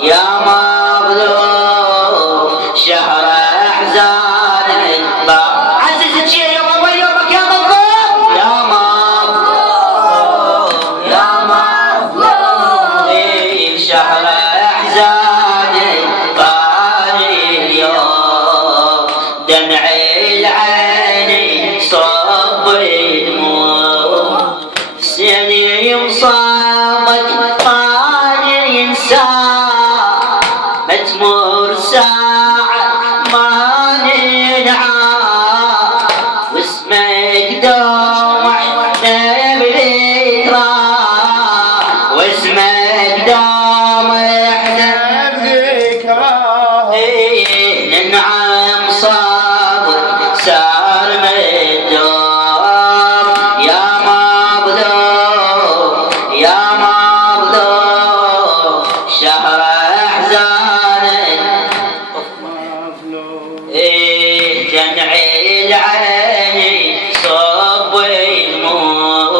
يا مظلوم شهر احزانك عززت شيء يوم يومك يا مظلوم يا مظلوم يا مظلوم شهر احزانك طاري اليوم دمع العين صب دموع سني مصابك طاري ينسى ما تمر ساعة ما ننعى واسمك دوم احنا بذكرى واسمك دوم احنا بذكرى ننعم صابر سار مدوم يا مظلوم يا مظلوم شهر احزانك دمع العين صب دموع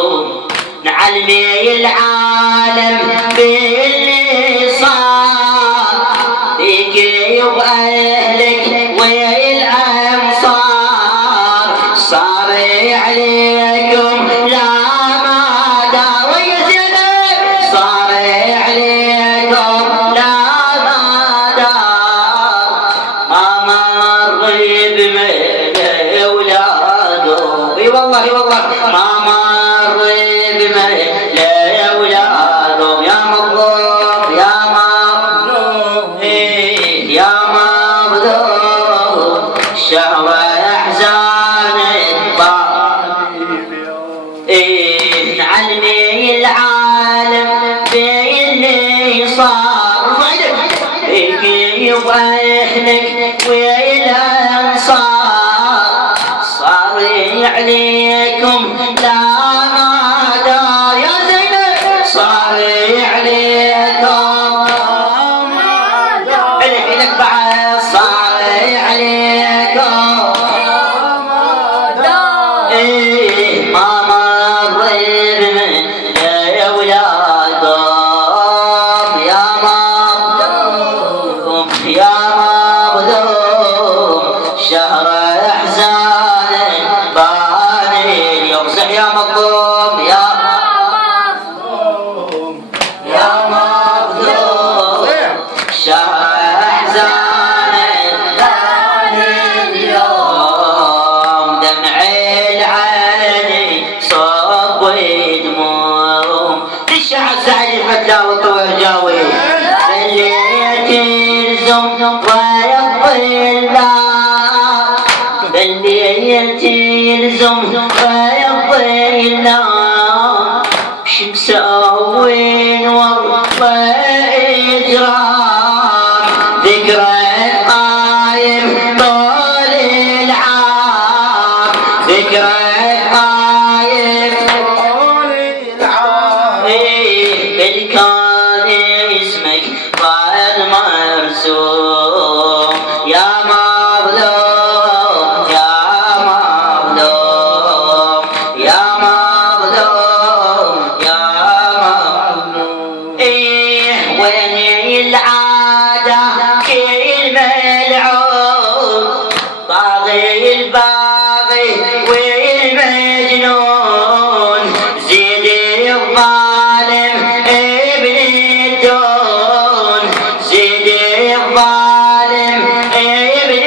نعلمي العالم باللي صار فيك واهلك والانصار صار عليكم لا مدى ويا زينب صار عليكم لا مدى ما مر بمدى اولادهم اي والله والله ما مر بمدى اولادهم يا مظلوم يا مظلوم يا مظلوم شهر احزانك نعلمي العالم باللي صار فيك واهلك والانصار صار عليكم لا مدى يا زينب صار عليكم لك بعد صار عليكم ما مر يا ولادهم يا مظلوم يا مظلوم شهر احزانك باني اليوم صح يا مظلوم يا مظلوم يا مظلوم شهر احزانك باني اليوم دمع العين صب دموع الشعر سعد الفتى وطوع جاوي خليت الزم ويطل خليت الزم ويطل شمس اول والله اجرام ذكرى قايم طول العام ذكرى قايم طول العام بالكون اسمك ضايل مرسوم يا مظلوم يا مظلوم يا مظلوم يا مظلوم وين العادة كل ملعون طاغي الباغي والمجنون زيد الظالم ابن الدون زيد الظالم ابن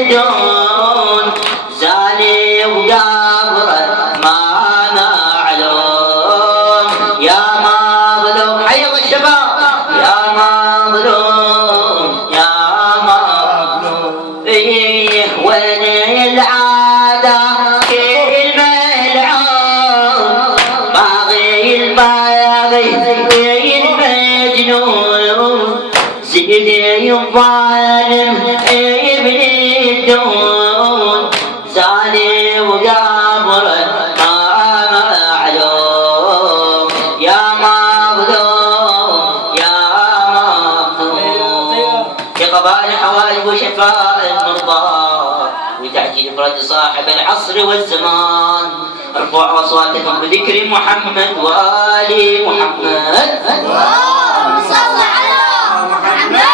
الدون زاني وقبره ما معلوم يا مظلوم حي الله الشباب يا مظلوم يا مظلوم وين العادة كل ملعون باغي الباغي والمجنون زيد الظالم ابن الدون زاني وقبره ما معلوم يا مظلوم يا مظلوم لقضاء الحوائج وشفاء المرضى وتعجيل فرج صاحب العصر والزمان ارفعوا اصواتكم بذكر محمد وآل محمد.